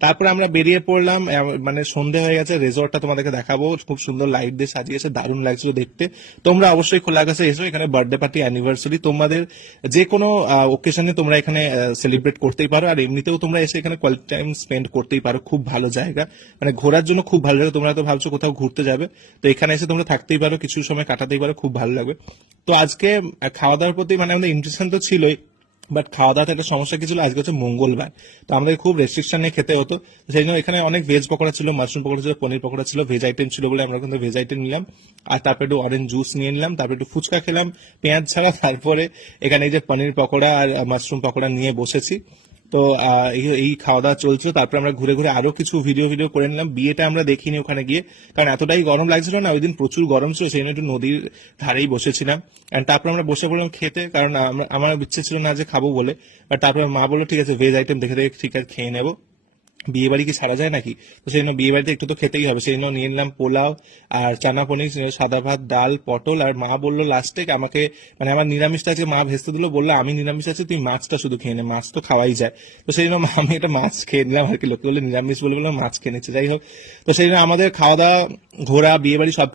তারপরে আমরা বেরিয়ে পড়লাম, মানে সন্ধে হয়ে গেছে, রেজর্টটা তোমাদেরকে দেখাবো, খুব সুন্দর লাইট দিয়ে সাজিয়েছে, দারুণ লাগছিল দেখতে। তোমরা অবশ্যই খোলা আকাশে এসো, এখানে বার্থডে পার্টি, অ্যানিভার্সারি, তোমাদের যে কোনো ওকেশনে তোমরা এখানে সেলিব্রেট করতেই পারো। আর এমনিতেও তোমরা এসে এখানে কোয়ালিটি টাইম স্পেন্ড করতেই পারো, খুব ভালো জায়গা, মানে ঘোরার জন্য খুব ভালো জায়গা। তোমরা তো ভাবছো কোথাও ঘুরতে যাবে, তো এখানে এসে তোমরা থাকতেই পারো, কিছু সময় কাটাতেই পারো, খুব ভালো লাগবে। তো আজকে খাওয়া দাওয়ার প্রতি মানে আমাদের ইন্টারেস্ট তো ছিলই, বাট খাওয়া দাওয়াতে একটা সমস্যা কি ছিল, আজকে হচ্ছে মঙ্গলবার, তো আমাদের খুব রেস্ট্রিকশন নিয়ে খেতে হতো। তো সেই জন্য এখানে অনেক ভেজ পকোড়া ছিল, মাশরুম পকোড়া ছিল, পনির পকোড়া ছিল, ভেজ আইটেম ছিল বলে আমরা কিন্তু ভেজ আইটেম নিলাম। আর তারপরে একটু অরেঞ্জ জুস নিয়ে নিলাম, তারপরে একটু ফুচকা খেলাম পেঁয়াজ ছাড়া। তারপরে এখানে এই যে পনির পকোড়া আর মাশরুম পকোড়া নিয়ে বসেছি। তো এই খাওয়া দাওয়া চলছিল। তারপরে আমরা ঘুরে ঘুরে আরো কিছু ভিডিও ভিডিও করে নিলাম। বিয়েটা আমরা দেখিনি ওখানে গিয়ে, কারণ এতটাই গরম লাগছিল না, ওই দিন প্রচুর গরম ছিল, সেই জন্য একটু নদীর ধারেই বসেছিলাম। এন্ড তারপর আমরা বসে পড়লাম খেতে, কারণ আমার ইচ্ছে ছিল না যে খাবো বলে। বাট তারপরে মা বললো ঠিক আছে, ভেজ আইটেম দেখে দেখে ঠিক আছে খেয়ে নেবো, বিয়ে বাড়ি কি ছাড়া যায় নাকি। তো সেই জন্য বিয়ে বাড়িতে একটু তো খেতেই হবে, সেই জন্য নিয়ে নিলাম পোলাও আর চানা পনির, সাদা ভাত, ডাল, পটল। আর মা বললো লাস্টে আমাকে, মানে আমার নিরামিষটা আছে, মা ভেস্তে দিল, বললো আমি নিরামিষ আছে, তুই মাছটা শুধু খেয়ে নে, মাছ তো খাওয়াই যায়। তো সেই জন্য আমি একটা মাছ খেয়ে নিলাম আর কি, লোকে বলে নিরামিষ বলে বললাম মাছ খেয়ে নিচ্ছে, যাই হোক। তো সেই জন্য আমাদের খাওয়া দাওয়া, ঘোরা, বিয়ে বাড়ি সব